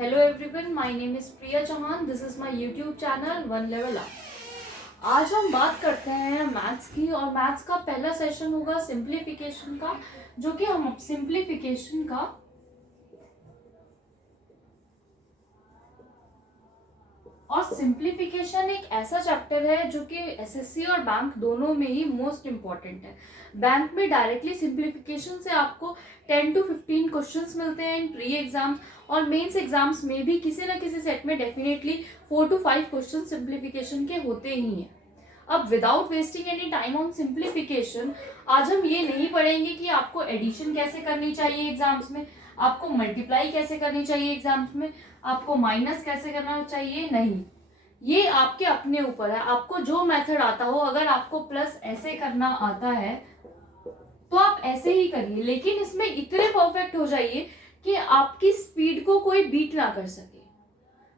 Hello everyone, my name is Priya Chauhan. This is my YouTube channel One Level Up. आज हम बात करते हैं मैथ्स की और मैथ्स का पहला सेशन होगा सिंप्लीफिकेशन का, जो कि हम सिंप्लीफिकेशन का और सिंप्लीफिकेशन एक ऐसा चैप्टर है जो कि एसएससी और बैंक दोनों में ही मोस्ट इम्पॉर्टेंट है। बैंक में डायरेक्टली सिंप्लीफिकेशन से आपको 10 to 15 क्वेश्चंस मिलते हैं इन प्री एग्जाम्स, और मेंस एग्जाम्स में भी किसी ना किसी सेट में डेफिनेटली 4 to 5 क्वेश्चन सिंप्लीफिकेशन के होते ही हैं। अब without wasting any time on simplification, आज हम ये नहीं पढ़ेंगे कि आपको एडिशन कैसे करनी चाहिए एग्जाम्स में, आपको मल्टीप्लाई कैसे करनी चाहिए एग्जाम्स में, आपको माइनस कैसे करना चाहिए, नहीं, ये आपके अपने ऊपर है। आपको जो मेथड आता हो, अगर आपको प्लस ऐसे करना आता है तो आप ऐसे ही करिए, लेकिन इसमें इतने परफेक्ट हो जाइए कि आपकी स्पीड को कोई बीट ना कर सके।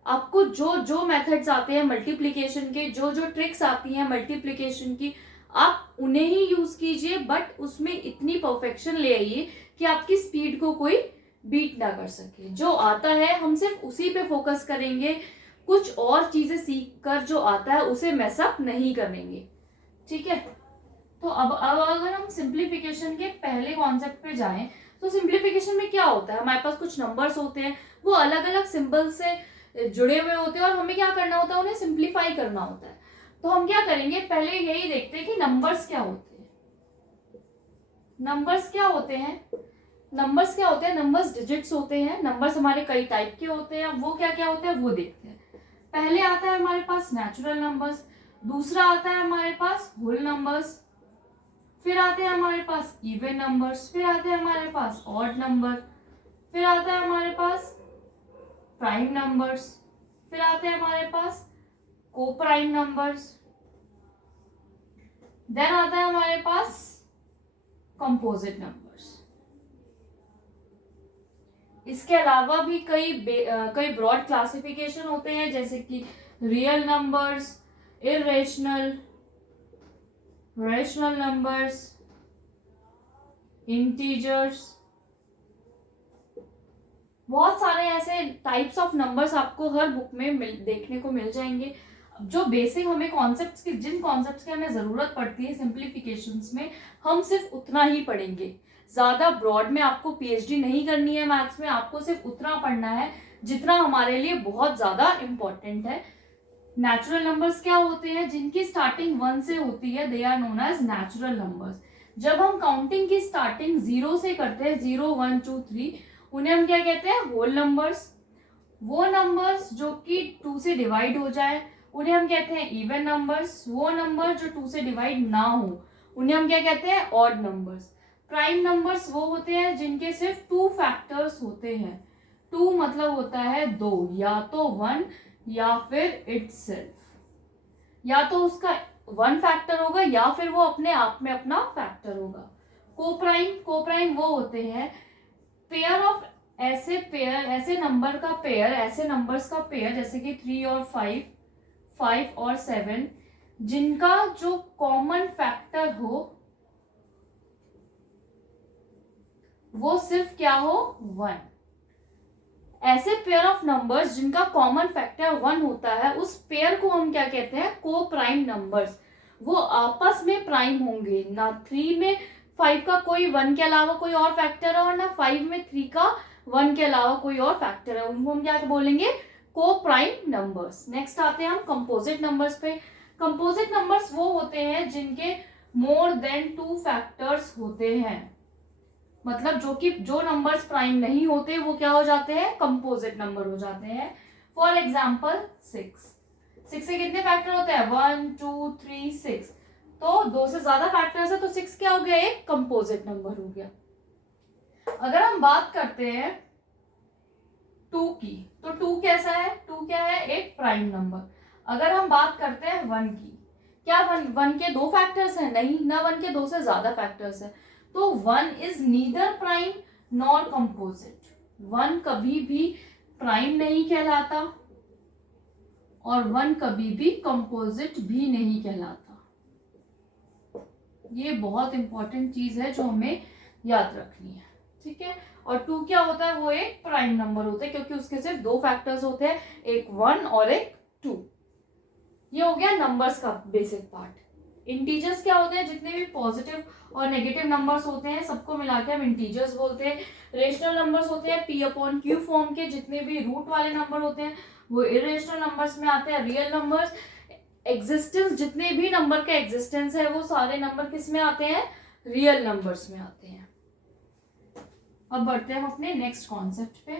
आपको जो जो मेथड्स आते हैं मल्टीप्लिकेशन के, जो जो ट्रिक्स आती हैं मल्टीप्लिकेशन की, आप उन्हें ही यूज कीजिए, बट उसमें इतनी परफेक्शन ले आइए कि आपकी स्पीड को कोई बीट ना कर सके। जो आता है हम सिर्फ उसी पे फोकस करेंगे, कुछ और चीजें सीख कर जो आता है उसे मैसअप नहीं करेंगे, ठीक है। तो अब अगर हम सिंप्लीफिकेशन के पहले कॉन्सेप्ट पे जाएं, तो सिंप्लीफिकेशन में क्या होता है, हमारे पास कुछ नंबर्स होते हैं, वो अलग अलग सिंबल से जुड़े हुए होते हैं और हमें क्या करना होता है, उन्हें सिंप्लीफाई करना होता है। तो हम क्या करेंगे, पहले यही देखते हैं कि नंबर्स क्या होते हैं। नंबर्स क्या होते हैं, नंबर्स डिजिट्स होते हैं। नंबर्स हमारे कई टाइप के होते हैं, वो क्या क्या होते हैं वो देखते हैं। पहले आता है हमारे पास नेचुरल नंबर्स, दूसरा आता है हमारे पास होल नंबर्स, फिर आते हैं हमारे पास इवन नंबर्स, फिर आते हैं हमारे पास ऑड नंबर, फिर आता है हमारे पास प्राइम नंबर्स, फिर आते हैं हमारे पास को प्राइम नंबर्स, देन आता है हमारे पास कंपोजिट नंबर्स। इसके अलावा भी कई ब्रॉड क्लासिफिकेशन होते हैं, जैसे कि real numbers, irrational, rational numbers, integers, बहुत सारे ऐसे टाइप्स ऑफ नंबर्स आपको हर बुक में देखने को मिल जाएंगे। जो बेसिक हमें कॉन्सेप्ट्स की, जिन कॉन्सेप्ट्स की हमें जरूरत पड़ती है सिंप्लीफिकेशंस में, हम सिर्फ उतना ही पढ़ेंगे। ज्यादा ब्रॉड में आपको पीएचडी नहीं करनी है मैथ्स में, आपको सिर्फ उतना पढ़ना है जितना हमारे लिए बहुत ज्यादा इंपॉर्टेंट है। नेचुरल नंबर्स क्या होते हैं, जिनकी स्टार्टिंग 1 से होती है, they are known as natural numbers. जब हम काउंटिंग की स्टार्टिंग 0 से करते हैं, 0 1 2 3, उन्हें हम क्या कहते हैं, होल नंबर्स। वो नंबर्स जो कि 2 से डिवाइड हो जाए उन्हें हम कहते हैं इवन नंबर्स। वो नंबर जो 2 से डिवाइड ना हो उन्हें हम क्या कहते हैं, ऑड नंबर्स। प्राइम नंबर्स वो होते हैं जिनके सिर्फ 2 फैक्टर्स होते हैं। 2 मतलब होता है 2, या तो 1 या फिर इटसेल्फ, या तो उसका 1 फैक्टर होगा या फिर वो अपने आप में अपना फैक्टर होगा। कोप्राइम वो होते हैं पेयर ऑफ ऐसे नंबर का पेयर, ऐसे नंबर्स का पेयर, जैसे कि 3 और 5, 5 और 7, जिनका जो कॉमन फैक्टर हो वो सिर्फ क्या हो, 1। ऐसे पेयर ऑफ नंबर्स जिनका कॉमन फैक्टर 1 होता है, उस पेयर को हम क्या कहते हैं, को प्राइम नंबर्स। वो आपस में प्राइम होंगे, ना 3 में 5 का कोई 1 के अलावा कोई और फैक्टर है, और ना 5 में 3 का 1 के अलावा कोई और फैक्टर है, उनको हम क्या बोलेंगे, को प्राइम नंबर्स। नेक्स्ट आते हैं हम कंपोजिट नंबर्स पे। कंपोजिट नंबर्स वो होते हैं जिनके मोर देन 2 फैक्टर्स होते हैं, मतलब जो नंबर्स प्राइम नहीं होते वो क्या हो जाते हैं, कंपोजिट नंबर हो जाते हैं। फॉर एग्जाम्पल 6 से कितने फैक्टर होते हैं, 1 2 3 6, तो 2 से ज्यादा फैक्टर्स है तो 6 क्या हो गया, एक कंपोजिट नंबर हो गया। अगर हम बात करते हैं 2 की, तो 2 कैसा है, 2 क्या है, एक प्राइम नंबर। अगर हम बात करते हैं 1 की, क्या 1 के 2 फैक्टर्स हैं, नहीं, ना 1 के 2 से ज्यादा फैक्टर्स है, तो 1 is neither prime nor composite. 1 कभी भी प्राइम नहीं कहलाता और 1 कभी भी कंपोजिट भी नहीं कहलाता। ये बहुत इंपॉर्टेंट चीज है जो हमें याद रखनी है, ठीक है। और 2 क्या होता है, वो एक प्राइम नंबर होता है क्योंकि उसके सिर्फ 2 फैक्टर्स होते हैं, एक 1 और एक 2। ये हो गया नंबर्स का बेसिक पार्ट। इंटीजर्स क्या होते हैं, जितने भी पॉजिटिव और नेगेटिव नंबर्स होते हैं सबको मिला के हम इंटीजर्स बोलते हैं। रेशनल नंबर्स होते हैं P/Q फॉर्म के, जितने भी रूट वाले नंबर होते हैं वो इरेशनल नंबर्स में आते हैं। रियल नंबर्स एग्जिस्टेंस, जितने भी नंबर का एग्जिस्टेंस है वो सारे नंबर किस में आते हैं, रियल नंबर्स में आते हैं। अब बढ़ते हैं हम अपने नेक्स्ट कॉन्सेप्ट पे।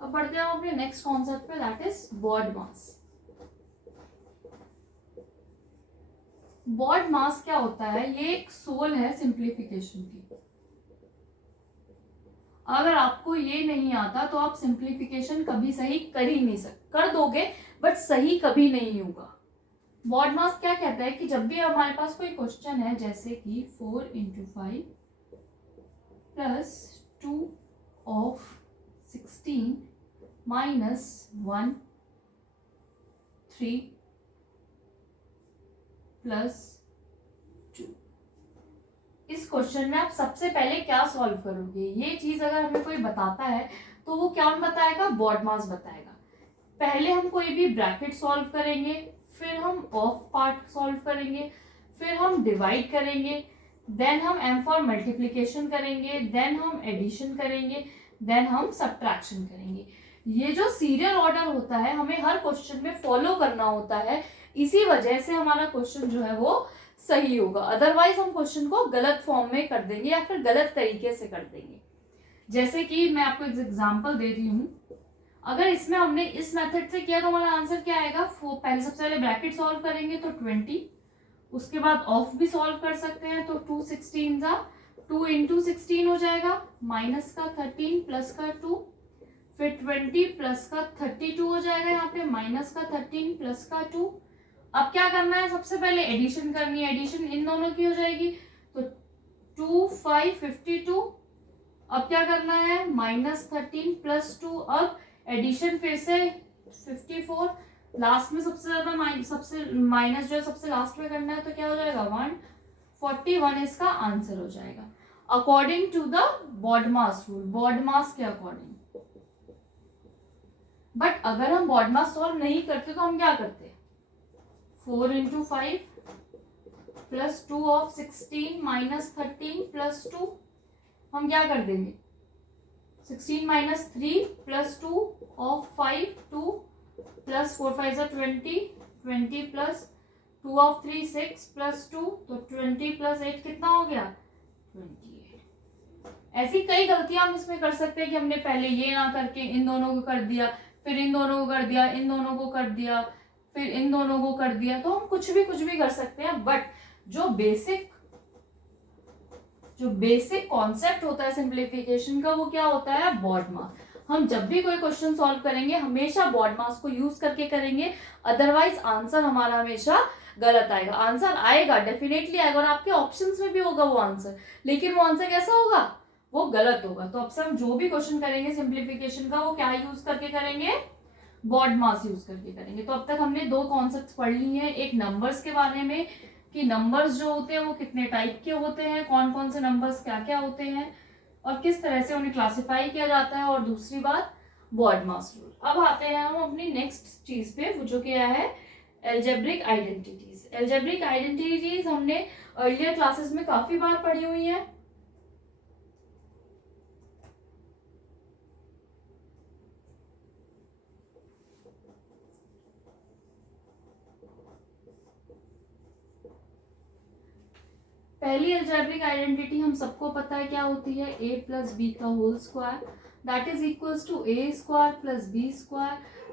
अब बढ़ते हैं हम अपने नेक्स्ट कॉन्सेप्ट पे, that is BODMAS. BODMAS क्या होता है, ये एक सोल है सिंप्लीफिकेशन की। अगर आपको ये नहीं आता तो आप सिंप्लीफिकेशन कभी सही कर ही नहीं सकते, कर दोगे बट सही कभी नहीं होगा। बॉड मास क्या कहता है कि जब भी हमारे पास कोई क्वेश्चन है, जैसे कि 4 × 5 + 2 of 16 - 1 3 + 2, इस क्वेश्चन में आप सबसे पहले क्या सॉल्व करोगे। ये चीज अगर हमें कोई बताता है तो वो क्या बताएगा, बॉड मास बताएगा। पहले हम कोई भी ब्रैकेट सॉल्व करेंगे, फिर हम ऑफ पार्ट सॉल्व करेंगे, फिर हम डिवाइड करेंगे, देन हम m फॉर मल्टीप्लीकेशन करेंगे, देन हम एडिशन करेंगे, देन हम सब्ट्रैक्शन करेंगे। ये जो सीरियल ऑर्डर होता है हमें हर क्वेश्चन में फॉलो करना होता है, इसी वजह से हमारा क्वेश्चन जो है वो सही होगा। अदरवाइज हम क्वेश्चन को गलत फॉर्म में कर देंगे या फिर गलत तरीके से कर देंगे। जैसे कि मैं आपको एक एग्जांपल दे रही हूँ, अगर इसमें हमने इस मेथड से किया तो हमारा आंसर क्या आएगा, पहले सबसे पहले ब्रैकेट सॉल्व करेंगे तो 20, उसके बाद ऑफ भी सॉल्व कर सकते हैं तो 2 16 2 × 16 हो जाएगा, माइनस का 13 प्लस का 2, फिर 20 प्लस का 32 हो जाएगा, यहाँ पे माइनस का 13 प्लस का 2। अब क्या करना है, सबसे पहले एडिशन करनी है, एडिशन इन दोनों की हो जाएगी तो 2 5 52। अब क्या करना है, -13 + 2, अब एडिशन फिर से 54, लास्ट में सबसे ज्यादा सबसे माइनस जो है सबसे लास्ट में करना है तो क्या हो जाएगा 141, इसका आंसर हो जाएगा according to the BODMAS rule, BODMAS के अकॉर्डिंग। बट अगर हम बॉड मास सॉल्व नहीं करते तो हम क्या करते, 4 × 5 + 2 of 16 - 13 + 2, हम क्या कर देंगे 16 - 3 + 2 of 5 2 + 4 5 = 20 20 + 2 of 3 6 + 2, तो 20 + 8 कितना हो गया 28। ऐसी कई गलतियां हम इसमें कर सकते हैं कि हमने पहले ये ना करके इन दोनों को कर दिया, फिर इन दोनों को कर दिया, इन दोनों को कर दिया, फिर इन दोनों को कर दिया, तो हम कुछ भी कर सकते हैं। बट जो बेसिक कॉन्सेप्ट होता है सिंप्लीफिकेशन का वो क्या होता है, बॉड मास। हम जब भी कोई क्वेश्चन सॉल्व करेंगे हमेशा बॉड मास को यूज करके करेंगे, अदरवाइज आंसर हमारा हमेशा गलत आएगा। आंसर आएगा, डेफिनेटली आएगा और आपके ऑप्शंस में भी होगा वो आंसर, लेकिन वो आंसर कैसा होगा, वो गलत होगा। तो अब से हम जो भी क्वेश्चन करेंगे सिंप्लीफिकेशन का वो क्या यूज करके करेंगे, बॉड मास यूज करके करेंगे। तो अब तक हमने 2 कॉन्सेप्ट्स पढ़ ली हैं, एक नंबर्स के बारे में कि नंबर्स जो होते हैं वो कितने टाइप के होते हैं, कौन कौन से नंबर्स क्या क्या होते हैं और किस तरह से उन्हें क्लासिफाई किया जाता है, और दूसरी बात बॉड मास रूल। अब आते हैं हम अपनी नेक्स्ट चीज पे, वो जो क्या है एल्जेब्रिक आइडेंटिटीज। एल्जेब्रिक आइडेंटिटीज हमने अर्लियर क्लासेस में काफी बार पढ़ी हुई है। पहली अलजेब्रिक आइडेंटिटी हम सबको पता है क्या होती है, a + b का whole square that is equals to a² + b²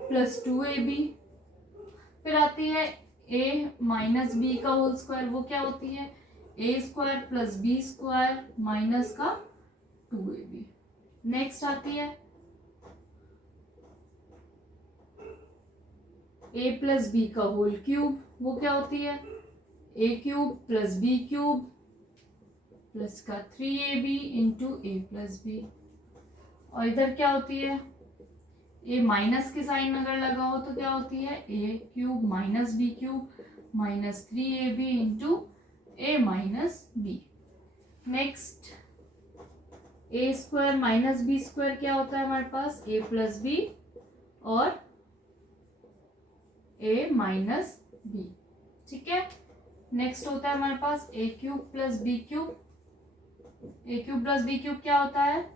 + 2ab। फिर आती है a - b का होल स्क्वायर, वो क्या होती है a² + b² - का 2ab। नेक्स्ट आती है a + b का होल क्यूब, वो क्या होती है a³ + b³ + का 3ab × a + b। और इधर क्या होती है, ए माइनस के साइन अगर लगा हो तो क्या होती है, a cube minus b cube minus 3ab into a minus b. Next a square minus b square क्या होता है हमारे पास, ए प्लस बी और ए माइनस बी। ठीक है, नेक्स्ट होता है हमारे पास a cube plus b cube. A cube plus b cube क्या होता है,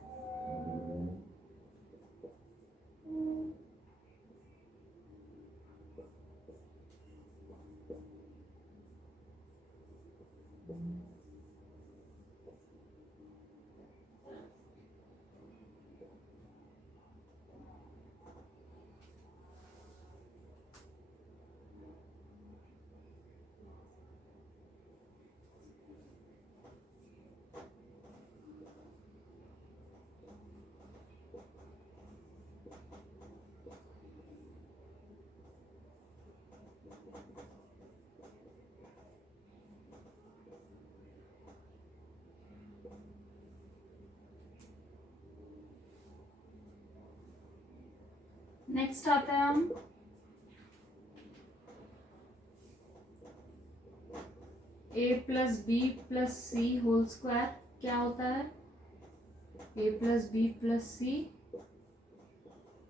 नेक्स्ट आता है हम a plus b plus c whole square क्या होता है, a plus b plus c,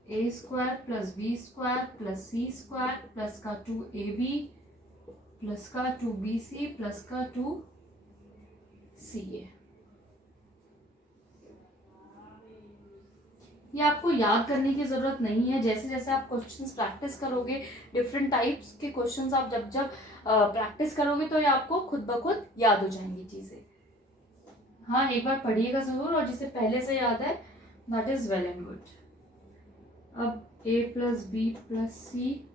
a square plus b square plus c square plus का 2ab प्लस का 2bc प्लस का 2ca। ये आपको याद करने की जरूरत नहीं है, जैसे जैसे आप क्वेश्चंस प्रैक्टिस करोगे, डिफरेंट टाइप्स के क्वेश्चंस आप जब जब प्रैक्टिस करोगे तो ये आपको खुद ब खुद याद हो जाएंगी चीजें। हाँ, एक बार पढ़िएगा जरूर, और जिसे पहले से याद है that is well and good. अब ए प्लस बी प्लस सी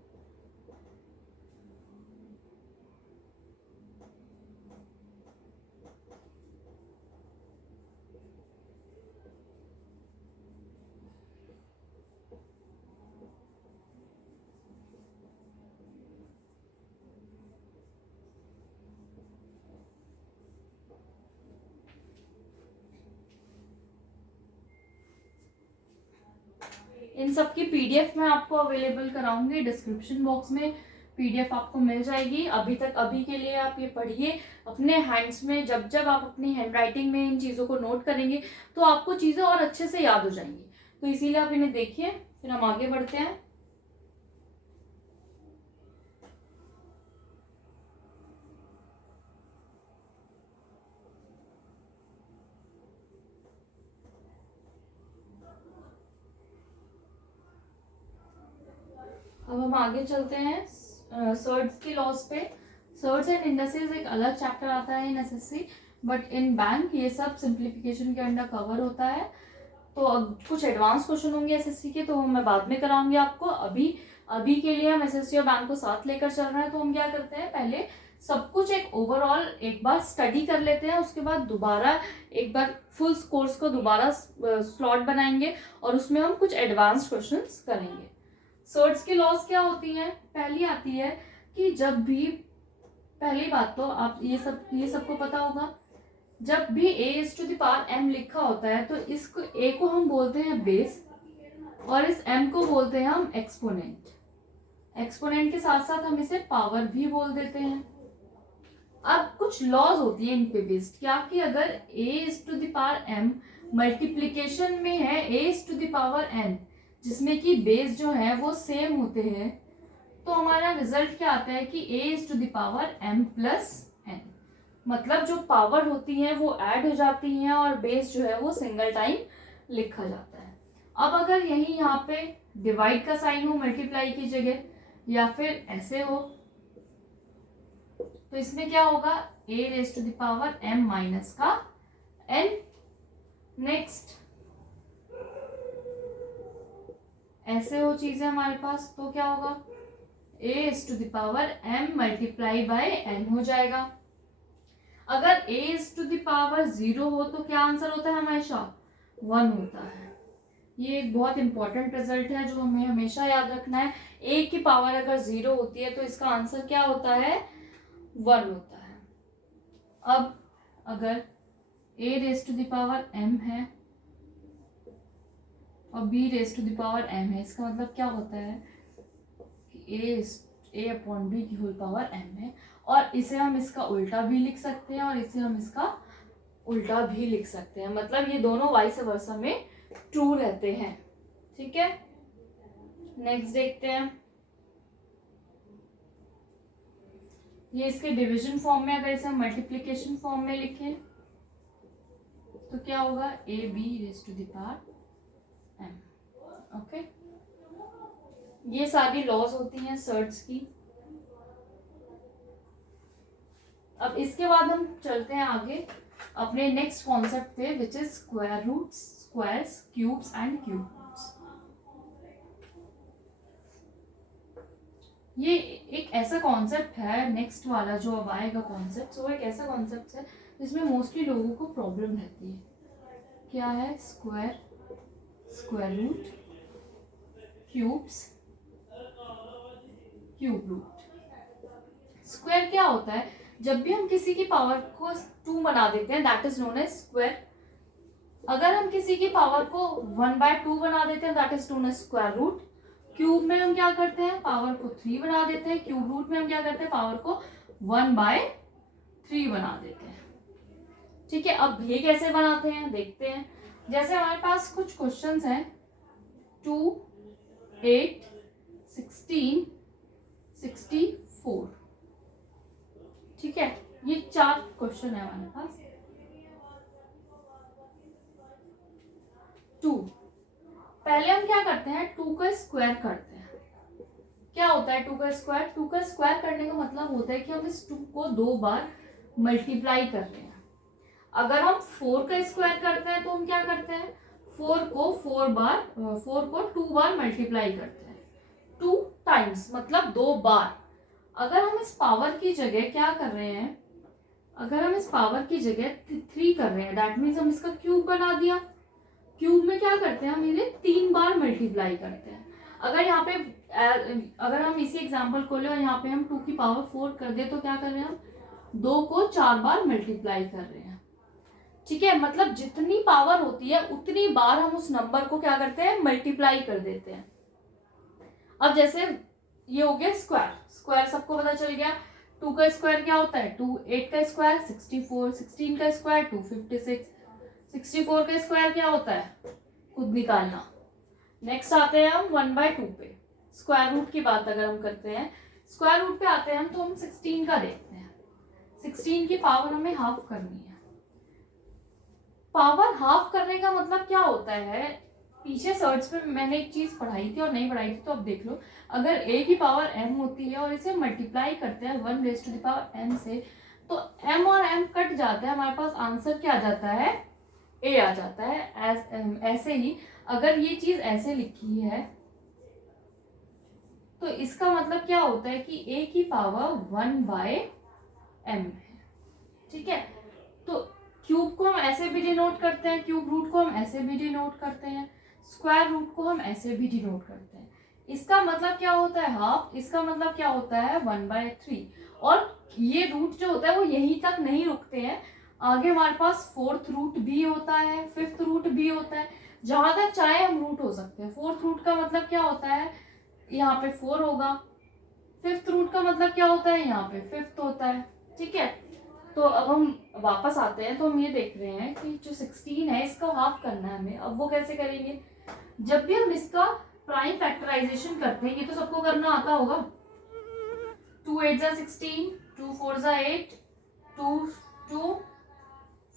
इन सब की पीडीएफ मैं आपको अवेलेबल कराऊंगी डिस्क्रिप्शन बॉक्स में, पीडीएफ आपको मिल जाएगी। अभी के लिए आप ये पढ़िए अपने हैंड्स में, जब जब आप अपनी हैंड राइटिंग में इन चीज़ों को नोट करेंगे तो आपको चीज़ें और अच्छे से याद हो जाएंगी। तो इसीलिए आप इन्हें देखिए, फिर हम आगे बढ़ते हैं। अब हम आगे चलते हैं सर्ड्स के लॉस पे। सर्ड्स एंड इंडसेस एक अलग चैप्टर आता है इन एसएससी, बट इन बैंक ये सब सिंप्लीफिकेशन के अंडर कवर होता है। तो अब कुछ एडवांस क्वेश्चन होंगे एसएससी के, तो मैं बाद में कराऊंगी आपको। अभी के लिए हम एसएससी और बैंक को साथ लेकर चल रहे हैं, तो हम क्या करते हैं, पहले सब कुछ एक ओवरऑल एक बार स्टडी कर लेते हैं, उसके बाद दोबारा एक बार फुल कोर्स को दोबारा स्लॉट बनाएंगे और उसमें हम कुछ एडवांस क्वेश्चंस करेंगे। सर्ड्स की लॉस क्या होती हैं, पहली आती है कि जब भी, पहली बात तो आप ये सबको पता होगा, जब भी a⁻m लिखा होता है तो इसको a को हम बोलते हैं बेस और इस m को बोलते हैं हम एक्सपोनेंट। एक्सपोनेंट के साथ साथ हम इसे पावर भी बोल देते हैं। अब कुछ लॉज होती हैं इन पे बेस्ड, क्या कि अगर a⁻m मल्टीप्लीकेशन में है a⁻n जिसमें कि बेस जो है वो सेम होते हैं, तो हमारा रिजल्ट क्या आता है कि a⁻m + n, मतलब जो पावर होती हैं वो ऐड हो जाती हैं और बेस जो है वो सिंगल टाइम लिखा जाता है। अब अगर यही यहाँ पे डिवाइड का साइन हो मल्टीप्लाई की जगह, या फिर ऐसे हो, तो इसमें क्या होगा, a⁻m - n। नेक्स्ट ऐसे हो चीजें हमारे पास, तो क्या होगा, a⁻m × n हो जाएगा। अगर a⁻0 हो तो क्या आंसर होता है, हमेशा 1 होता है। ये एक बहुत इंपॉर्टेंट रिजल्ट है जो हमें हमेशा याद रखना है। a की पावर अगर 0 होती है तो इसका आंसर क्या होता है, 1 होता है। अब अगर a⁻m है और b raise to the power m है। इसका मतलब क्या होता है कि a अपॉन b की होल पावर m है। और इसे हम इसका उल्टा भी लिख सकते हैं और इसे हम इसका उल्टा भी लिख सकते हैं, मतलब ये दोनों वाइस वर्सा में ट्रू रहते हैं। ठीक है, नेक्स्ट देखते हैं। ये इसके डिवीजन फॉर्म में, अगर इसे हम मल्टीप्लिकेशन फॉर्म में लिखें तो क्या होगा, A B raise to the power M. Okay, ये सारी लॉज होती हैं सर्ट्स की। अब इसके बाद हम चलते हैं आगे अपने नेक्स्ट कॉन्सेप्ट पे, which is square roots, squares, cubes and cube roots. ये एक ऐसा कॉन्सेप्ट है, नेक्स्ट वाला जो अब आएगा कॉन्सेप्ट, वो एक ऐसा कॉन्सेप्ट है जिसमें मोस्टली लोगों को प्रॉब्लम रहती है। क्या है, square, square root, cubes, cube root. Square क्या होता है, जब भी हम किसी की पावर को 2 बना देते हैं, that is known as square. अगर हम किसी की पावर को 1/2 बना देते हैं, that is known as square root. Cube में हम क्या करते हैं, पावर को 3 बना देते हैं। क्यूब रूट में हम क्या करते हैं, पावर को 1/3 बना देते हैं। ठीक है, अब ये कैसे बनाते हैं देखते हैं। जैसे हमारे पास कुछ क्वेश्चंस हैं, 2, 8, 16, 64। ठीक है, ये 4 क्वेश्चन है हमारे पास। 2, पहले हम क्या करते हैं, 2 का स्क्वायर करते हैं। क्या होता है 2 का स्क्वायर, 2 का स्क्वायर करने का मतलब होता है कि हम इस 2 को 2 बार मल्टीप्लाई कर रहे हैं। अगर हम 4 का स्क्वायर करते हैं तो हम क्या करते हैं, 4 को 2 बार मल्टीप्लाई करते हैं। 2 टाइम्स मतलब 2 बार। अगर हम इस पावर की जगह क्या कर रहे हैं, अगर हम इस पावर की जगह 3 कर रहे हैं, दैट मीन्स हम इसका क्यूब बना दिया। क्यूब में क्या करते हैं, हम इन्हें 3 बार मल्टीप्लाई करते हैं। अगर यहाँ पे अगर हम इसी एग्जांपल को ले और यहाँ पे हम 2 की पावर 4 कर दे तो क्या कर रहे हैं, हम 2 को 4 बार मल्टीप्लाई कर रहे हैं। ठीक है, मतलब जितनी पावर होती है उतनी बार हम उस नंबर को क्या करते हैं, मल्टीप्लाई कर देते हैं। अब जैसे ये हो गया स्क्वायर, स्क्वायर सबको पता चल गया। 2 का स्क्वायर क्या होता है, 2, 8 का स्क्वायर 64, 16 का स्क्वायर 256, 64 का स्क्वायर क्या होता है, खुद निकालना। नेक्स्ट आते हैं हम 1/2 पे। स्क्वायर रूट की बात अगर हम करते हैं, स्क्वायर रूट पे आते हैं हम, तो हम 16 का देखते हैं। 16 की पावर हमें हाफ करनी है। पावर हाफ करने का मतलब क्या होता है, पीछे सर्च पे मैंने एक चीज पढ़ाई थी और नहीं पढ़ाई थी तो अब देख लो। अगर a की पावर m होती है और इसे मल्टीप्लाई करते हैं 1 raise to the power m से, तो m और m कट जाता है, हमारे पास आंसर क्या आ जाता है, a आ जाता है। ऐसे ही अगर ये चीज ऐसे लिखी है तो इसका मतलब क्या होता है कि a की पावर 1/m है। ठीक है, तो क्यूब को हम ऐसे भी डिनोट करते हैं, क्यूब रूट को हम ऐसे भी डिनोट करते हैं, स्क्वायर रूट को हम ऐसे भी डिनोट करते हैं। इसका मतलब क्या होता है, हाफ। इसका मतलब क्या होता है, 1/3। और ये रूट जो होता है वो यहीं तक नहीं रुकते हैं, आगे हमारे पास 4th रूट भी होता है, 5th रूट भी होता है, जहां तक चाहे हम रूट हो सकते हैं। 4th रूट का मतलब क्या होता है, यहाँ पे 4 होगा। 5th रूट का मतलब क्या होता है, यहाँ पे 5th होता है। ठीक है, तो अब हम वापस आते हैं, तो हम ये देख रहे हैं कि जो 16 है इसका हाफ करना है हमें। अब वो कैसे करेंगे, जब भी हम इसका प्राइम फैक्टराइजेशन करते हैं, ये तो सबको करना आता होगा। 2 8 जा 16, 2 4 जा 8, 2 2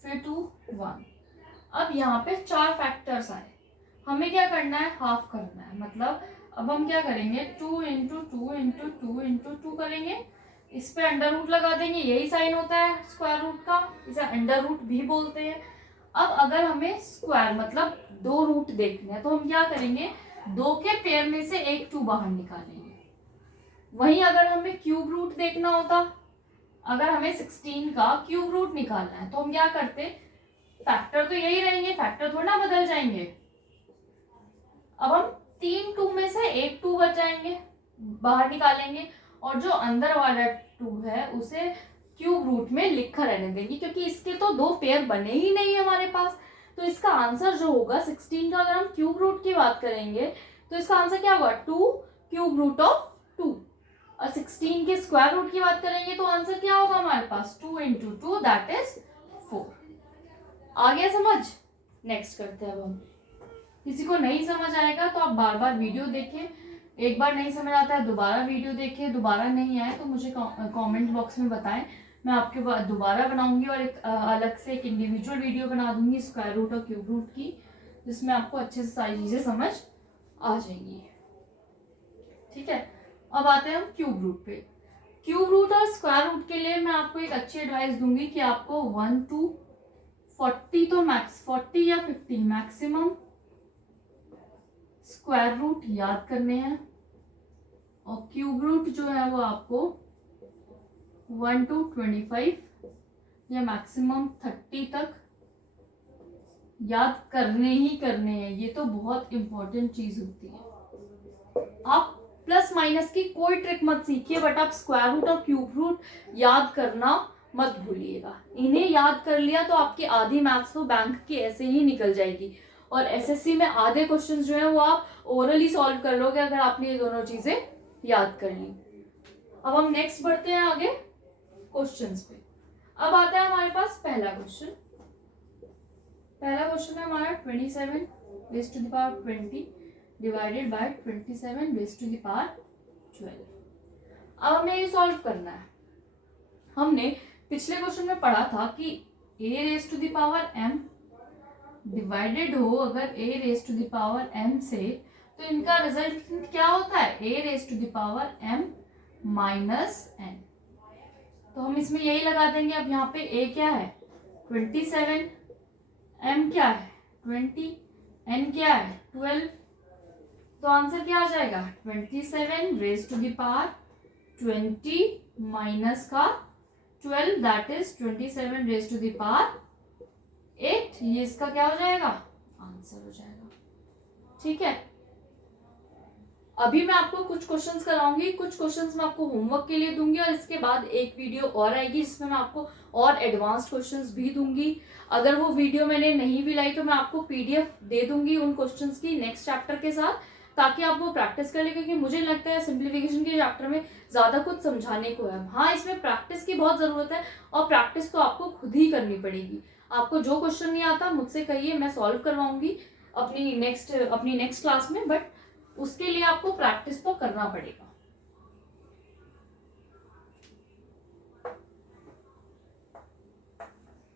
फिर 2 1। अब यहाँ पे 4 फैक्टर्स आए, हमें क्या करना है, हाफ करना है। मतलब अब हम क्या करेंगे, 2 इंटू 2 इंटू 2 इंटू 2 करेंगे, इस पे अंडर रूट लगा देंगे, यही साइन होता है स्क्वायर रूट का, इसे अंडर रूट भी बोलते हैं। अब अगर हमें स्क्वायर मतलब 2 रूट देखने हैं तो हम क्या करेंगे, 2 के पेयर में से एक 2 बाहर निकालेंगे। वहीं अगर हमें क्यूब रूट देखना होता, अगर हमें 16 का क्यूब रूट निकालना है तो हम क्या करते, फैक्टर तो यही रहेंगे, फैक्टर थोड़ा ना बदल जाएंगे। अब हम 3 2 में से एक 2 बचाएंगे, बाहर निकालेंगे, और जो अंदर वाला 2 है उसे क्यूब रूट में लिखा रहने देंगे, क्योंकि इसके तो 2 पेयर बने ही नहीं हमारे पास। तो इसका आंसर जो होगा 16 का, अगर हम क्यूब रूट की बात करेंगे तो इसका आंसर क्या होगा 2 क्यूब रूट ऑफ 2। और 16 के स्क्वायर रूट की बात करेंगे तो आंसर क्या होगा हमारे पास 2 इंटू 2 दैट इज 4। आ गया समझ? नेक्स्ट करते हैं अब हम। किसी को नहीं समझ आएगा तो आप बार बार वीडियो देखें, एक बार नहीं समझ आता है दोबारा वीडियो देखें, दोबारा नहीं आए तो मुझे कमेंट बॉक्स में बताएं, मैं आपके बाद दोबारा बनाऊंगी और एक अलग से एक इंडिविजुअल वीडियो बना दूंगी स्क्वायर रूट और क्यूब रूट की, जिसमें आपको अच्छे से सारी चीजें समझ आ जाएंगी। ठीक है, अब आते हैं हम क्यूब रूट पे। क्यूब रूट और स्क्वायर रूट के लिए मैं आपको एक अच्छी एडवाइस दूंगी कि आपको 1 to 40 तो मैक्स 40 या 50 मैक्सिमम स्क्वायर रूट याद करने हैं, और क्यूब रूट जो है वो आपको 1 to 25 या मैक्सिमम 30 तक याद करने ही करने हैं। ये तो बहुत इंपॉर्टेंट चीज होती है। आप प्लस माइनस की कोई ट्रिक मत सीखिए, बट आप स्क्वायर रूट और क्यूब रूट याद करना मत भूलिएगा। इन्हें याद कर लिया तो आपकी आधी मैथ्स तो बैंक की ऐसे ही निकल जाएगी, और एसएससी में आधे क्वेश्चंस जो है वो आप ओरली सॉल्व कर लोगे अगर आपने ये दोनों चीजें याद कर ली। अब हम नेक्स्ट बढ़ते हैं आगे क्वेश्चंस पे। अब आता है हमारे पास पहला क्वेश्चन। पहला क्वेश्चन है हमारा 27 raise to the power 20 divided by 27 raise to the power 12। अब हमें ये सॉल्व करना है। हमने पिछले क्वेश्चन में पढ़ा था कि a raise to the power m divided हो अगर a raise to the power m से, तो इनका रिजल्ट क्या होता है a raise to the power m minus n। तो हम इसमें यही लगा देंगे। अब यहाँ पे a क्या है 27, m क्या है 20, n क्या है 12, तो आंसर क्या आ जाएगा 27 raise to the power 20 minus का 12 that is 27 raise to the power 8। ये इसका क्या हो जाएगा आंसर हो जाएगा। ठीक है, अभी मैं आपको कुछ क्वेश्चंस कराऊंगी, कुछ क्वेश्चंस मैं आपको होमवर्क के लिए दूंगी, और इसके बाद एक वीडियो और आएगी जिसमें मैं आपको और एडवांस्ड क्वेश्चंस भी दूंगी। अगर वो वीडियो मैंने नहीं भी लाई तो मैं आपको पीडीएफ दे दूंगी उन क्वेश्चंस की नेक्स्ट चैप्टर के साथ, ताकि आप वो प्रैक्टिस कर ले, क्योंकि मुझे लगता है सिंप्लीफिकेशन के चैप्टर में ज्यादा कुछ समझाने को है। हाँ, इसमें प्रैक्टिस की बहुत जरूरत है, और प्रैक्टिस तो आपको खुद ही करनी पड़ेगी। आपको जो क्वेश्चन नहीं आता मुझसे कहिए, मैं सॉल्व करवाऊंगी अपनी नेक्स्ट क्लास में, बट उसके लिए आपको प्रैक्टिस तो करना पड़ेगा।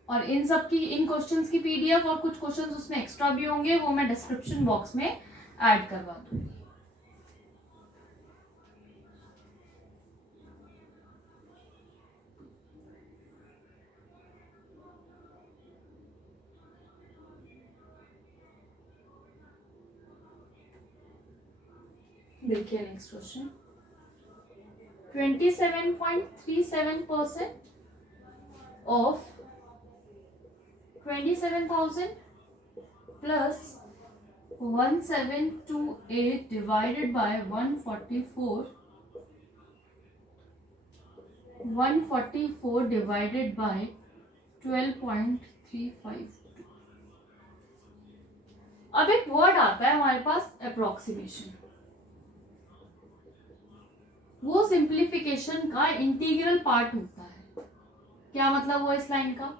और इन क्वेश्चंस की पीडीएफ और कुछ क्वेश्चंस उसमें एक्स्ट्रा भी होंगे, वो मैं डिस्क्रिप्शन बॉक्स में ऐड करवा दूंगी। देखिए next question 27.37% of 27,000 plus 1728 divided by 144 divided by 12.352। अब एक वर्ड आता है हमारे पास अप्रोक्सीमेशन। वो सिंप्लीफिकेशन का इंटीग्रल पार्ट होता है। क्या मतलब हुआ इस लाइन का?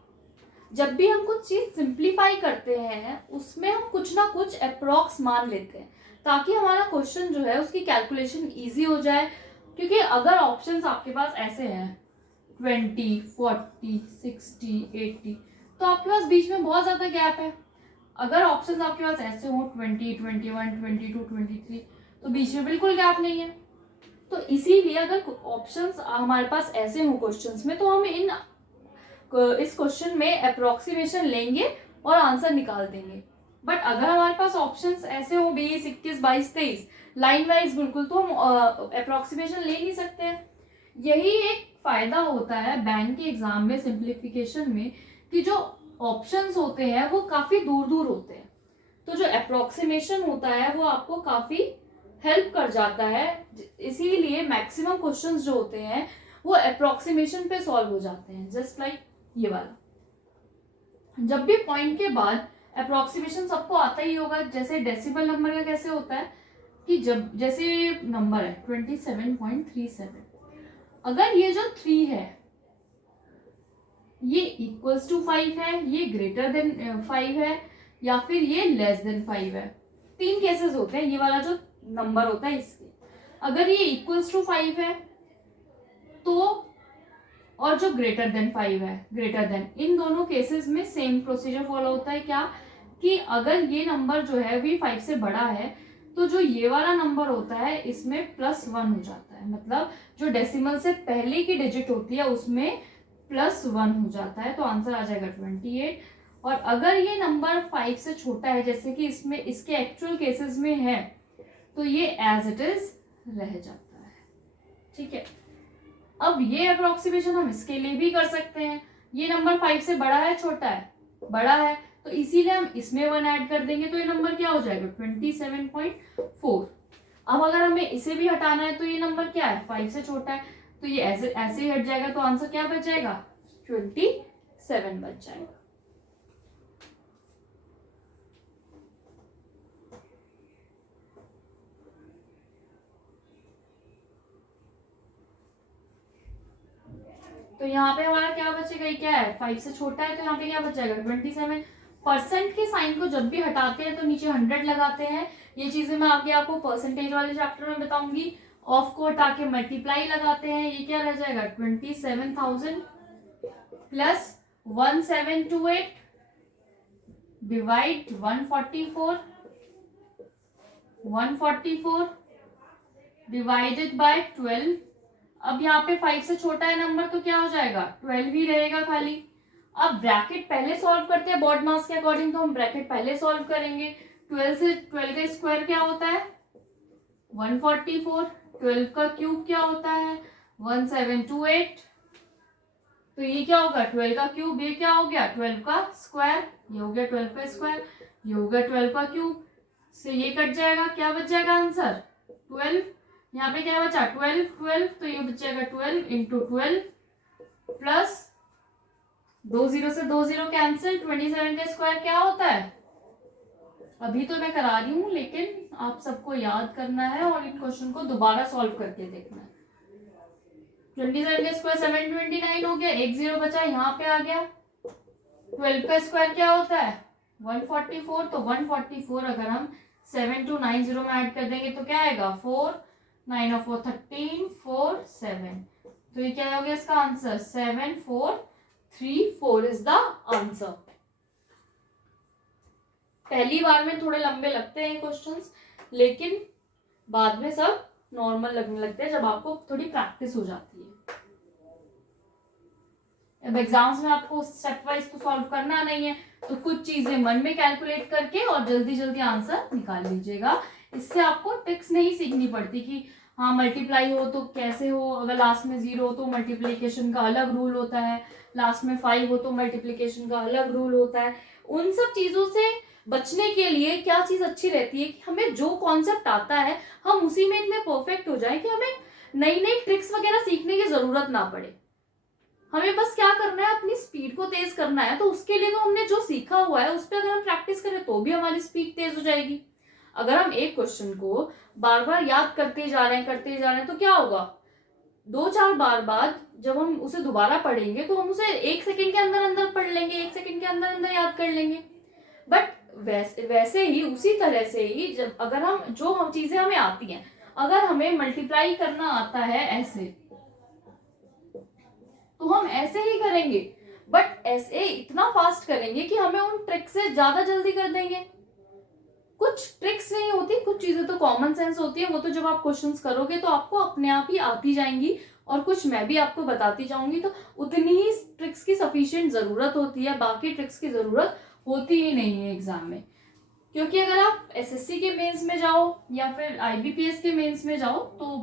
जब भी हम कुछ चीज सिंप्लीफाई करते हैं उसमें हम कुछ ना कुछ अप्रोक्स मान लेते हैं, ताकि हमारा क्वेश्चन जो है उसकी कैलकुलेशन इजी हो जाए। क्योंकि अगर ऑप्शंस आपके पास ऐसे हैं 20, 40, 60, 80, तो आपके पास बीच में बहुत ज्यादा गैप है। अगर ऑप्शंस आपके पास ऐसे हो 20, 21, 22, 23, तो बीच में बिल्कुल गैप नहीं है। तो इसीलिए अगर ऑप्शंस हमारे पास ऐसे हो क्वेश्चंस में, तो हम इस क्वेश्चन में अप्रोक्सीमेशन लेंगे और आंसर निकाल देंगे। बट अगर हमारे पास ऑप्शंस ऐसे हो 20, 21, 22, 23 लाइन वाइज बिल्कुल, तो हम अप्रोक्सीमेशन ले नहीं सकते हैं। यही एक फायदा होता है बैंक के एग्जाम में सिंप्लीफिकेशन में, कि जो ऑप्शंस होते हैं वो काफी दूर दूर होते हैं, तो जो अप्रोक्सीमेशन होता है वो आपको काफी हेल्प कर जाता है। इसीलिए मैक्सिमम क्वेश्चंस जो होते हैं वो अप्रोक्सीमेशन पे सॉल्व हो जाते हैं। जस्ट लाइक ये वाला, जब भी पॉइंट के बाद अप्रोक्सीमेशन सबको आता ही होगा। जैसे डेसिमल नंबर का कैसे होता है कि जब जैसे नंबर है 27.37, अगर ये जो 3 है ये इक्वल्स टू 5 है, ये ग्रेटर देन 5 है, या फिर ये लेस देन 5 है। 3 केसेस होते हैं, ये वाला जो नंबर होता है इसके। अगर ये इक्वल्स टू 5 है तो, और जो ग्रेटर देन 5 है, ग्रेटर देन, इन दोनों केसेस में सेम प्रोसीजर फॉलो होता है। क्या कि अगर ये नंबर जो है भी 5 से बड़ा है तो जो ये वाला नंबर होता है इसमें +1 हो जाता है, मतलब जो डेसिमल से पहले की डिजिट होती है उसमें +1 हो जाता है, तो आंसर आ जाएगा 28। और अगर ये नंबर 5 से छोटा है, जैसे कि इसमें इसके एक्चुअल केसेस में है, तो ये एज इट इज रह जाता है। ठीक है, अब ये अप्रोक्सीमेशन हम इसके लिए भी कर सकते हैं। ये नंबर 5 से बड़ा है छोटा है? बड़ा है, तो इसीलिए हम इसमें 1 ऐड कर देंगे, तो ये नंबर क्या हो जाएगा 27.4। अब अगर हमें इसे भी हटाना है तो ये नंबर क्या है 5 से छोटा है, तो ये ऐसे ही हट जाएगा, तो आंसर क्या बच जाएगा 27 बच जाएगा। तो यहाँ पे हमारा क्या बचेगा, ये क्या है 5 से छोटा है, तो यहाँ पे क्या बच जाएगा 27। परसेंट के साइन को जब भी हटाते हैं तो नीचे 100 लगाते हैं। ये चीजें मैं आगे आपको परसेंटेज वाले चैप्टर में बताऊंगी। ऑफ को हटा के मल्टीप्लाई लगाते हैं, ये क्या रह जाएगा 27,000 प्लस 1728 डिवाइड 144 डिवाइडेड बाय 12। अब यहाँ पे 5 से छोटा है नंबर तो क्या हो जाएगा 12 ही रहेगा खाली। अब ब्रैकेट पहले सॉल्व करते हैं बॉड मास के अकॉर्डिंग, तो हम ब्रैकेट पहले सॉल्व करेंगे। 12 से 12 का स्क्वायर क्या होता है 144, 12 का क्यूब क्या होता है 1728, तो ये क्या होगा 12 का क्यूब, ये क्या हो गया 12 का स्क्वायर, ये हो गया 12 का स्क्वायर, ये हो गया 12 का क्यूब, से ये कट जाएगा, क्या बच जाएगा आंसर 12। यहाँ पे क्या बचा 12, तो ये बच जाएगा 12 इंटू 12 प्लस 2 0 से 2 0 कैंसिल, 27 का स्क्वायर क्या होता है, अभी तो मैं करा रही हूँ लेकिन आप सबको याद करना है और इन क्वेश्चन को दोबारा सॉल्व करके देखना है। 27 का स्क्वायर 729 हो गया, 1 0 बचा यहाँ पे आ गया। 12 का स्क्वायर क्या होता है 144, तो 144 अगर हम 7290 में ऐड कर देंगे तो क्या आएगा 4 9 और 4 13 4 7, तो ये क्या हो गया इसका आंसर 7434 इज द आंसर। पहली बार में थोड़े लंबे लगते हैं क्वेश्चंस, लेकिन बाद में सब नॉर्मल लगने लगते हैं जब आपको थोड़ी प्रैक्टिस हो जाती है। अब एग्जाम्स में आपको स्टेप वाइज तो सॉल्व करना नहीं है, तो कुछ चीजें मन में कैलकुलेट करके और जल्दी जल्दी आंसर निकाल लीजिएगा। इससे आपको ट्रिक्स नहीं सीखनी पड़ती कि हाँ मल्टीप्लाई हो तो कैसे हो, अगर लास्ट में 0 हो तो मल्टीप्लिकेशन का अलग रूल होता है, लास्ट में 5 हो तो मल्टीप्लिकेशन का अलग रूल होता है। उन सब चीजों से बचने के लिए क्या चीज अच्छी रहती है कि हमें जो कॉन्सेप्ट आता है हम उसी में इतने परफेक्ट हो जाए कि हमें नई नई ट्रिक्स वगैरह सीखने की जरूरत ना पड़े। हमें बस क्या करना है अपनी स्पीड को तेज करना है, तो उसके लिए तो हमने जो सीखा हुआ है उस पर अगर हम प्रैक्टिस करें तो भी हमारी स्पीड तेज हो जाएगी। अगर हम एक क्वेश्चन को बार बार याद करते जा रहे हैं तो क्या होगा 2-4 बार बाद जब हम उसे दोबारा पढ़ेंगे तो हम उसे 1 सेकंड के अंदर अंदर पढ़ लेंगे, 1 सेकंड के अंदर अंदर याद कर लेंगे। बट वैसे ही उसी तरह से ही जब अगर हम जो हम चीजें हमें आती हैं, अगर हमें मल्टीप्लाई करना आता है ऐसे तो हम ऐसे ही करेंगे, बट ऐसे इतना फास्ट करेंगे कि हमें उन ट्रिक से ज्यादा जल्दी कर देंगे। कुछ ट्रिक्स नहीं होती, कुछ चीजें तो कॉमन सेंस होती है, वो तो जब आप क्वेश्चंस करोगे तो आपको अपने आप ही आती जाएंगी, और कुछ मैं भी आपको बताती जाऊंगी, तो उतनी ही ट्रिक्स की सफिशिएंट जरूरत होती है, बाकी ट्रिक्स की जरूरत होती ही नहीं है एग्जाम में। क्योंकि अगर आप एसएससी के मेंस में जाओ या फिर आईबीपीएस के मेंस में जाओ तो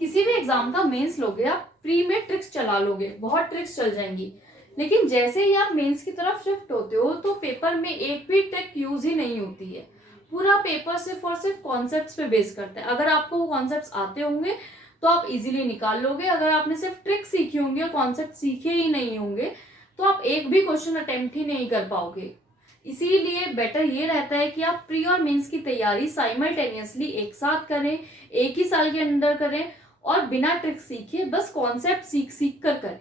किसी भी एग्जाम का मेंस लोगे आप प्री में ट्रिक्स चला लोगे, बहुत ट्रिक्स चल जाएंगी, लेकिन जैसे ही आप मेंस की तरफ शिफ्ट होते हो तो पेपर में एक भी ट्रिक यूज ही नहीं होती है। पूरा पेपर सिर्फ और सिर्फ कॉन्सेप्ट्स पे बेस करता है। अगर आपको वो कॉन्सेप्ट्स आते होंगे तो आप इजीली निकाल लोगे, अगर आपने सिर्फ ट्रिक सीखी होंगी और कॉन्सेप्ट सीखे ही नहीं होंगे तो आप एक भी क्वेश्चन अटेम्प्ट ही नहीं कर पाओगे। इसीलिए बेटर ये रहता है कि आप प्री और मेंस की तैयारी साइमल्टेनियसली एक साथ करें, एक ही साल के अंदर करें और बिना ट्रिक सीखे बस कॉन्सेप्ट सीख सीख कर करें।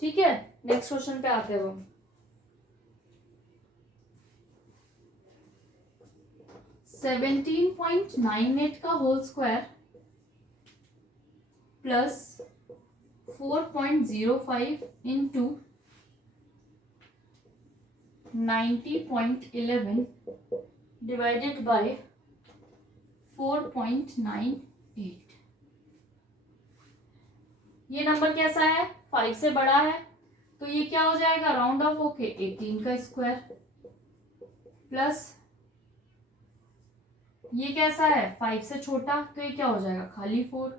ठीक है, नेक्स्ट क्वेश्चन पे आते हैं हम। 17.98 का whole square plus 4.05 into 90.11 divided by 4.98। ये नंबर कैसा है, 5 से बड़ा है तो ये क्या हो जाएगा, राउंड ऑफ होके 18 का स्क्वायर, प्लस ये कैसा है 5 से छोटा तो ये क्या हो जाएगा खाली 4।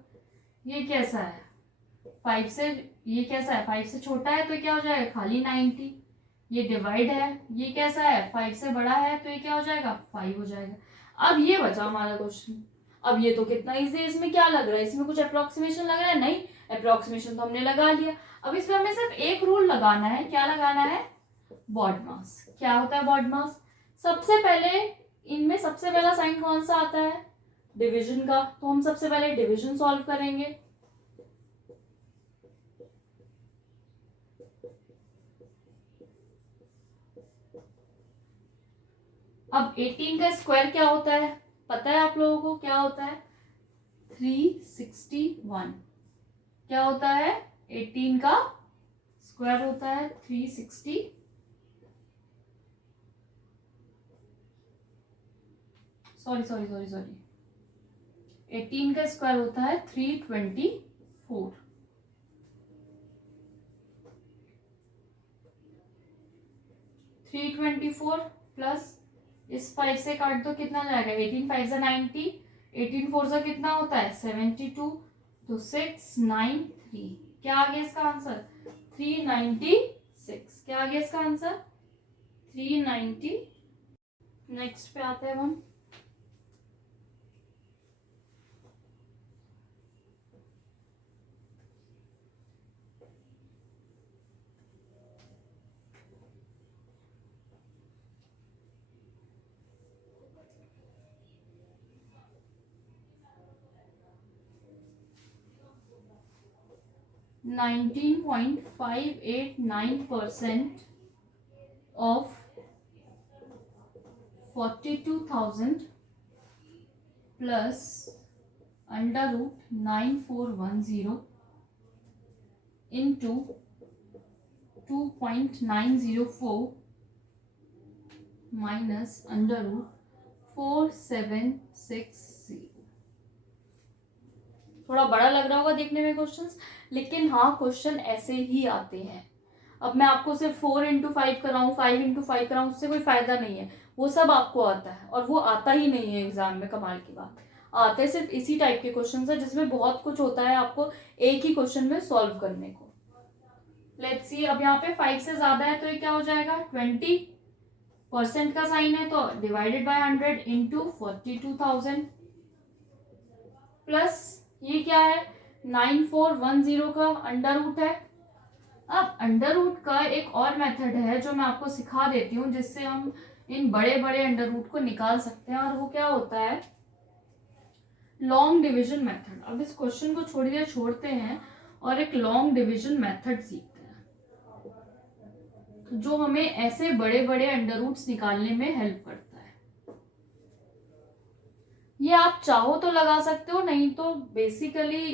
ये कैसा है 5 से, ये कैसा है 5 से छोटा है तो ये क्या हो जाएगा खाली 90। ये डिवाइड है, ये कैसा है 5 से बड़ा है तो ये क्या हो जाएगा 5 हो जाएगा। अब ये बचा हमारा क्वेश्चन। अब ये तो कितना इजी है, इसमें क्या लग रहा है, इसमें कुछ अप्रोक्सीमेशन लग रहा है, नहीं अप्रोक्सीमेशन तो हमने लगा लिया। अब इसमें हमें सिर्फ एक रूल लगाना है, क्या लगाना है, बॉडमास। क्या होता है बॉडमास, सबसे पहले इनमें सबसे पहला साइन कौन सा आता है, डिवीजन का, तो हम सबसे पहले डिवीजन सॉल्व करेंगे। अब 18 का स्क्वायर क्या होता है, पता है आप लोगों को क्या होता है, 361। क्या होता है, 18 का स्क्वायर होता है 360, सॉरी 18 का स्क्वायर होता है 324। 324 प्लस इस 5 से काट दो कितना जाएगा, 18 5 से 90, 18 4 से कितना होता है 72, तो 693। क्या आ गया इसका आंसर, 396। क्या आ गया इसका आंसर 390। नेक्स्ट पे आते हैं हम। %19.589 of 42,000 plus √9410 into 2.904 minus √4760। थोड़ा बड़ा लग रहा होगा देखने में क्वेश्चंस, लेकिन हाँ क्वेश्चन ऐसे ही आते हैं। अब मैं आपको सिर्फ 4x5 कराऊं, 5x5 कराऊं, उससे कोई फायदा नहीं है, वो सब आपको आता है और वो आता ही नहीं है एग्जाम में। कमाल की बात, आते सिर्फ इसी टाइप के क्वेश्चन है जिसमें बहुत कुछ होता है आपको एक ही क्वेश्चन में सॉल्व करने को। लेट्स सी, अब यहाँ पे 5 से ज्यादा है तो ये क्या हो जाएगा, 20% का साइन है तो डिवाइडेड बाय 100 इंटू 42,000 प्लस ये क्या है 9410 का अंडर रूट है। अब अंडर रूट का एक और मेथड है जो मैं आपको सिखा देती हूँ जिससे हम इन बड़े बड़े अंडर रूट को निकाल सकते हैं, और वो क्या होता है, लॉन्ग डिवीजन मेथड। अब इस क्वेश्चन को थोड़ी देर छोड़ते हैं और एक लॉन्ग डिवीजन मेथड सीखते हैं जो हमें ऐसे बड़े बड़े अंडर रूट्स निकालने में हेल्प करता है। ये आप चाहो तो लगा सकते हो, नहीं तो बेसिकली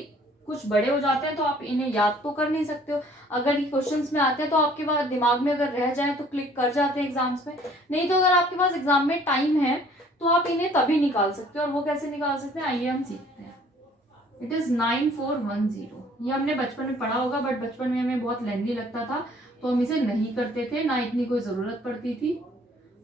कुछ बड़े हो जाते हैं तो आप इन्हें याद तो कर नहीं सकते हो। अगर ये क्वेश्चंस में आते हैं तो आपके पास दिमाग में अगर रह जाए तो क्लिक कर जाते हैं एग्जाम्स में, नहीं तो अगर आपके पास एग्जाम में टाइम है तो आप इन्हें तभी निकाल सकते हो। और वो कैसे निकाल सकते हैं, आइए हम सीखते हैं। It is 9410। ये हमने बचपन में पढ़ा होगा, बट बचपन में हमें बहुत लेंदी लगता था तो हम इसे नहीं करते थे, ना इतनी कोई जरूरत पड़ती थी।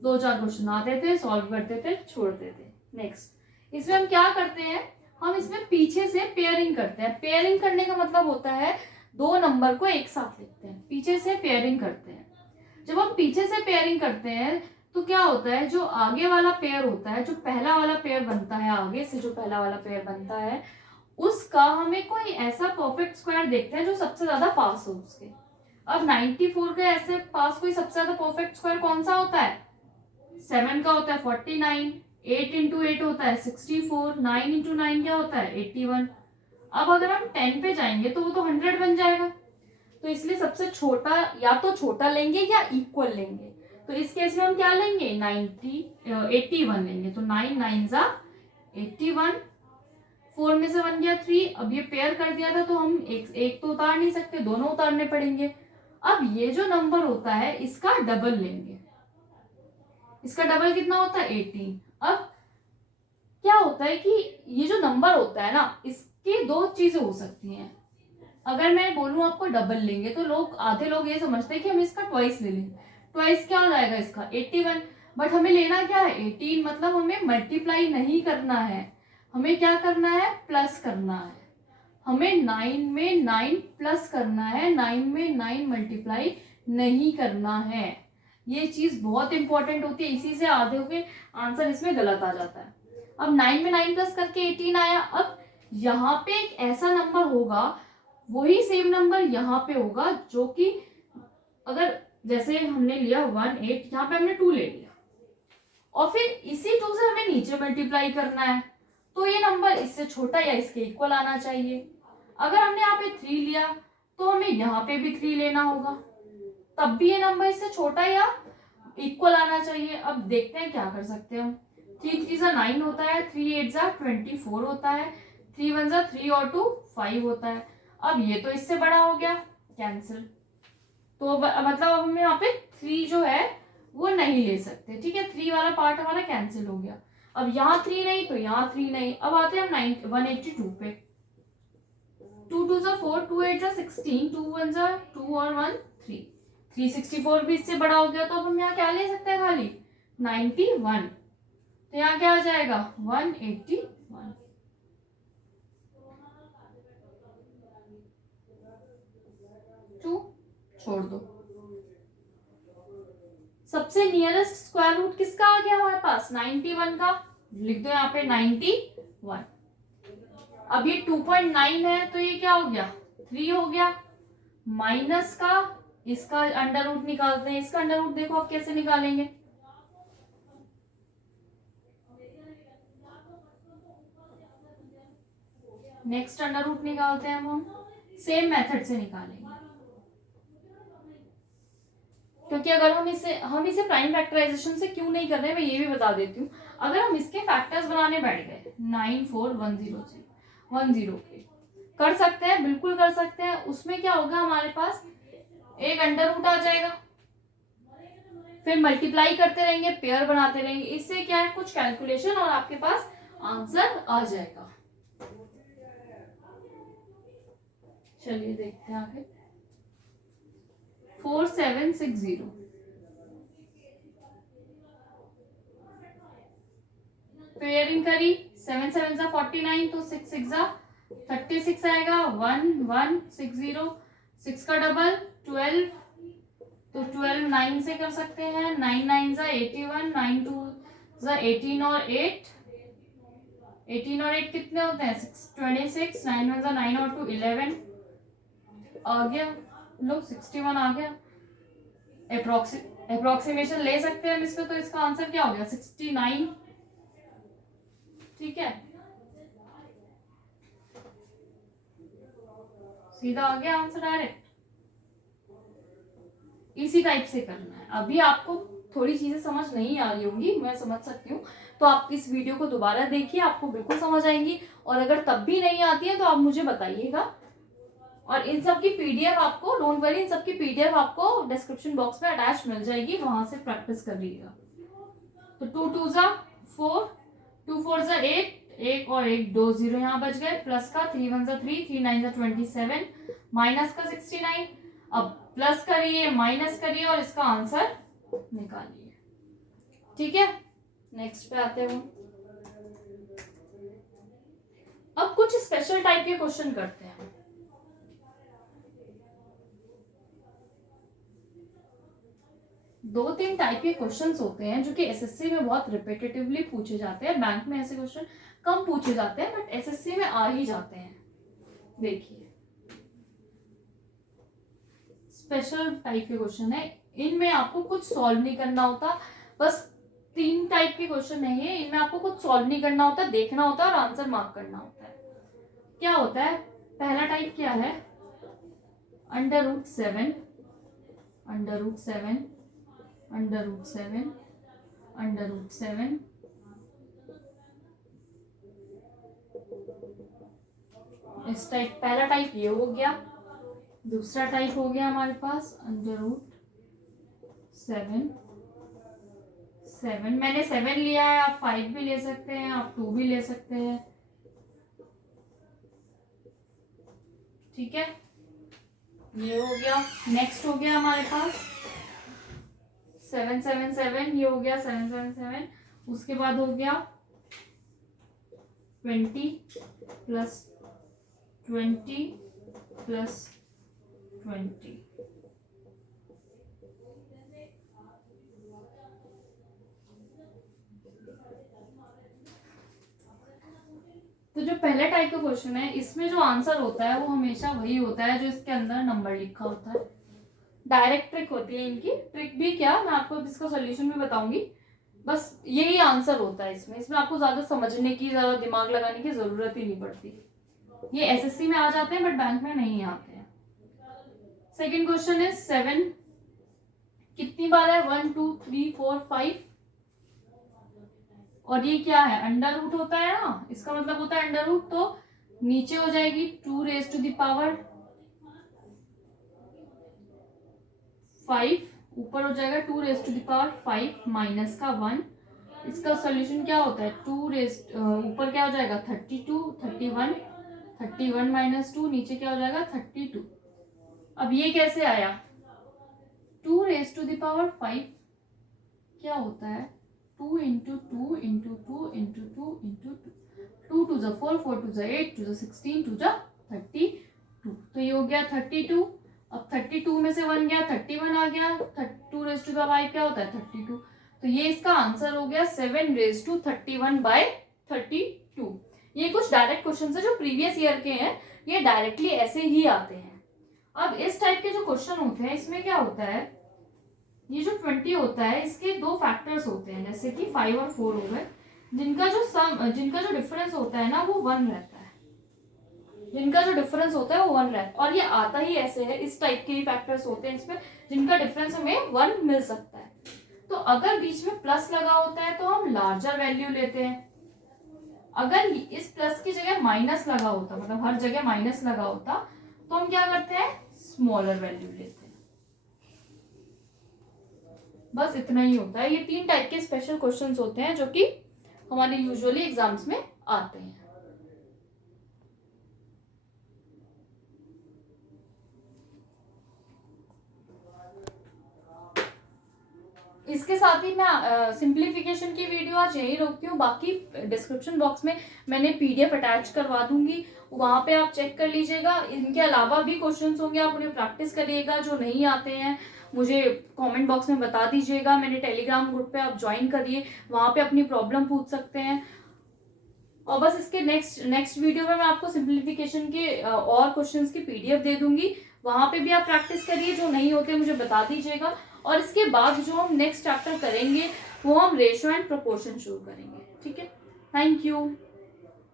2-4 क्वेश्चन आते थे, सॉल्व करते थे, छोड़ते थे। नेक्स्ट, इसमें हम क्या करते हैं, हम इसमें पीछे से पेयरिंग करते हैं। पेयरिंग करने का मतलब होता है दो नंबर को एक साथ लिखते हैं, पीछे से पेयरिंग करते हैं। जब हम पीछे से पेयरिंग करते हैं तो क्या होता है, जो आगे वाला पेयर होता है, जो पहला वाला पेयर बनता है, आगे से जो पहला वाला पेयर बनता है, उसका हमें कोई ऐसा परफेक्ट स्क्वायर देखते हैं जो सबसे ज्यादा पास हो उसके। अब 94 के ऐसे पास कोई सबसे ज्यादा परफेक्ट स्क्वायर कौन सा होता है, 7 का होता है 49, 8 इंटू 8 होता है 64, 9 इंटू 9 क्या होता है 81। अब अगर हम 10 पे जाएंगे तो वो तो 100 बन जाएगा, तो इसलिए सबसे छोटा या तो छोटा लेंगे या इक्वल लेंगे। तो इस केस में हम क्या लेंगे 81 लेंगे। तो 9 9 जा 81, 4 में से 1 गया 3। अब ये पेयर कर दिया था तो हम एक तो उतार नहीं सकते, दोनों उतारने पड़ेंगे। अब ये जो नंबर होता है इसका डबल लेंगे। इसका डबल कितना होता है 18। अब क्या होता है कि ये जो नंबर होता है ना, इसके दो चीजें हो सकती हैं। अगर मैं बोलूं आपको डबल लेंगे तो आधे लोग ये समझते हैं कि हम इसका ट्वाइस ले लेंगे। ट्वाइस क्या हो जाएगा इसका 81। बट हमें लेना क्या है 18, मतलब हमें मल्टीप्लाई नहीं करना है, हमें क्या करना है प्लस करना है। हमें 9 में 9 प्लस करना है, 9 में 9 मल्टीप्लाई नहीं करना है। ये चीज बहुत इंपॉर्टेंट होती है, इसी से आधे के आंसर इसमें गलत आ जाता है। अब 9 में 9 प्लस करके 18 आया। अब यहाँ पे एक ऐसा नंबर होगा, वही सेम नंबर यहाँ पे होगा, जो कि अगर जैसे हमने लिया 18, यहाँ पे हमने 2 ले लिया और फिर इसी 2 से हमें नीचे मल्टीप्लाई करना है, तो ये नंबर इससे छोटा या इसके इक्वल आना चाहिए। अगर हमने यहाँ पे 3 लिया तो हमें यहाँ पे भी 3 लेना होगा, तब भी ये नंबर इससे छोटा या इक्वल आना चाहिए। अब देखते हैं क्या कर सकते हैं हम। 3 3 जा 9 होता है, 3 8 जा 24 होता है, 3 1 जा 3 और 2 5 होता है। अब ये तो इससे बड़ा हो गया, कैंसिल। तो मतलब अब हम यहाँ पे 3 जो है वो नहीं ले सकते, ठीक है। 3 वाला पार्ट हमारा कैंसिल हो गया। अब यहाँ 3 नहीं तो यहाँ 3 नहीं। अब आते हैं हम 182 पे। 2 2 जा 4, 2 8 जा 16, 2 1 जा 2 और 1 3, 364 भी इससे बड़ा हो गया। तो अब हम यहाँ क्या ले सकते हैं खाली 91। तो यहाँ क्या आ जाएगा 181। छोड़ दो। सबसे नियरेस्ट स्क्वायर रूट किसका आ गया हमारे पास 91 का, लिख दो यहाँ पे 91। अब ये 2.9 है तो ये क्या हो गया 3 हो गया। माइनस का इसका अंडर रूट निकालते हैं। इसका अंडर रूट देखो आप कैसे निकालेंगे। नेक्स्ट अंडर रूट निकालते हैं हम सेम मेथड से निकालेंगे, क्योंकि अगर हम इसे प्राइम फैक्टराइजेशन से क्यों नहीं कर रहे हैं मैं ये भी बता देती हूँ। अगर हम इसके फैक्टर्स बनाने बैठ गए 94100 के, कर सकते हैं, बिल्कुल कर सकते हैं। उसमें क्या होगा हमारे पास एक अंडर रूट आ जाएगा, फिर मल्टीप्लाई करते रहेंगे, पेयर बनाते रहेंगे। इससे क्या है कुछ कैलकुलेशन और आपके पास आंसर आ जाएगा। चलिए देखते हैं आगे। 4760 पेयरिंग करी, 7 7 जा 49 तो 6 6 जा 36 आएगा। 1160, 6 का डबल 12, तो 12 9 से कर सकते हैं। 9 9 जा 81, 9 2 जा 18 और 8, 18 और 8 कितने होते हैं 26, 9 1 जा 9 और 2 11 आ गया। लो 61 आ गया। अप्रोक्सीमेशन ले सकते हैं हम इसमें, तो इसका आंसर क्या हो गया 69, ठीक है। सीधा आ गया आंसर डायरेक्ट। इसी टाइप से करना है। अभी आपको थोड़ी चीजें समझ नहीं आ रही होंगी, मैं समझ सकती हूँ, तो आप इस वीडियो को दोबारा देखिए, आपको बिल्कुल समझ आएंगी। और अगर तब भी नहीं आती है तो आप मुझे बताइएगा। और इन सब की पीडीएफ आपको, डोंट वरी, इन सब की पीडीएफ आपको डिस्क्रिप्शन बॉक्स में अटैच मिल जाएगी, वहां से प्रैक्टिस कर लीजिएगा। तो 2 2 जा 4, 2 4 जा 8, 1 और 1 2 0 यहाँ बच गए। प्लस का 3 1 जा 3, 3 9 जा 27, माइनस का 69। अब प्लस करिए माइनस करिए और इसका आंसर निकालिए, ठीक है। नेक्स्ट पे आते हैं। अब कुछ स्पेशल टाइप के क्वेश्चन करते हैं। दो तीन टाइप के क्वेश्चंस होते हैं जो कि एसएससी में बहुत रिपीटेटिवली पूछे जाते हैं। बैंक में ऐसे क्वेश्चन कम पूछे जाते हैं, बट एसएससी में आ ही जाते हैं। देखिए, स्पेशल टाइप के क्वेश्चन है, इनमें आपको कुछ सॉल्व नहीं करना होता, बस 3 टाइप के क्वेश्चन नहीं है, इनमें आपको कुछ सॉल्व नहीं करना होता, देखना होता है और आंसर मार्क करना होता है। क्या होता है, पहला टाइप क्या है, √7 √7 √7 √7, इस टाइप, पहला टाइप ये हो गया। दूसरा टाइप हो गया हमारे पास √7, मैंने 7 लिया है, आप 5 भी ले सकते हैं, आप 2 भी ले सकते हैं, ठीक है, ये हो गया। नेक्स्ट हो गया हमारे पास 777, ये हो गया 777। उसके बाद हो गया 20 + 20 + 20, तो जो पहले टाइप का क्वेश्चन है इसमें जो आंसर होता है वो हमेशा वही होता है जो इसके अंदर नंबर लिखा होता है। डायरेक्ट ट्रिक होती है इनकी, ट्रिक भी क्या, मैं आपको इसका सोल्यूशन भी बताऊंगी, बस यही आंसर होता है इसमें आपको ज्यादा समझने की, ज्यादा दिमाग लगाने की जरूरत ही नहीं पड़ती। ये एसएससी में आ जाते हैं बट बैंक में नहीं आते हैं। सेकेंड क्वेश्चन इज 7 कितनी बार है, 1 2 3 4 5, और ये क्या है, √ होता है ना, इसका मतलब होता है √ तो नीचे हो जाएगी 2⁵5, ऊपर हो जाएगा 2⁵5 माइनस का 1। इसका सोल्यूशन क्या होता है, ऊपर क्या हो जाएगा 32, 31, 31 - 2, नीचे क्या हो जाएगा 32। अब ये कैसे आया, 2⁵5 क्या होता है, 2 × 2 × 2 × 2 × 2, 2 2 = 4, 4 2 = 8, 2 = 16, 2 = 32, तो ये हो गया 32। अब 32 में से 1 गया, 31 आ गया, 2⁵5 क्या होता है 32, तो ये इसका आंसर हो गया 7⁵31/32। ये कुछ डायरेक्ट क्वेश्चन है जो प्रीवियस ईयर के हैं, ये डायरेक्टली ऐसे ही आते हैं। अब इस टाइप के जो क्वेश्चन होते हैं इसमें क्या होता है, ये जो 20 होता है इसके 2 फैक्टर्स होते हैं, जैसे कि 5 और 4 हो गए, जिनका जो डिफरेंस होता है ना वो 1 रहता है, जिनका जो डिफरेंस होता है वो 1 रहता है, और ये आता ही ऐसे है, इस टाइप के फैक्टर्स होते हैं इसमें जिनका डिफरेंस हमें 1 मिल सकता है। तो अगर बीच में प्लस लगा होता है तो हम लार्जर वैल्यू लेते हैं, अगर इस प्लस की जगह माइनस लगा होता, मतलब हर जगह माइनस लगा होता, तो हम क्या करते हैं, स्मॉलर वैल्यू लेते हैं। बस इतना ही होता है। ये 3 टाइप के स्पेशल क्वेश्चंस होते हैं जो कि हमारे यूजुअली एग्जाम्स में आते हैं। इसके साथ ही मैं सिंप्लीफिकेशन की वीडियो आज यही रोकती हूँ, बाकी डिस्क्रिप्शन बॉक्स में मैंने PDF अटैच करवा दूंगी, वहां पे आप चेक कर लीजिएगा। इनके अलावा भी क्वेश्चंस होंगे, आप उन्हें प्रैक्टिस करिएगा, जो नहीं आते हैं मुझे कमेंट बॉक्स में बता दीजिएगा। मेरे टेलीग्राम ग्रुप पे आप ज्वाइन करिए, वहां पे अपनी प्रॉब्लम पूछ सकते हैं। और बस इसके नेक्स्ट वीडियो में मैं आपको सिंप्लीफिकेशन के और क्वेश्चंस की PDF दे दूंगी, वहां पे भी आप प्रैक्टिस करिए, जो नहीं होते मुझे बता दीजिएगा। और इसके बाद जो हम नेक्स्ट चैप्टर करेंगे वो हम रेशियो एंड प्रोपोर्शन शुरू करेंगे, ठीक है। Thank you.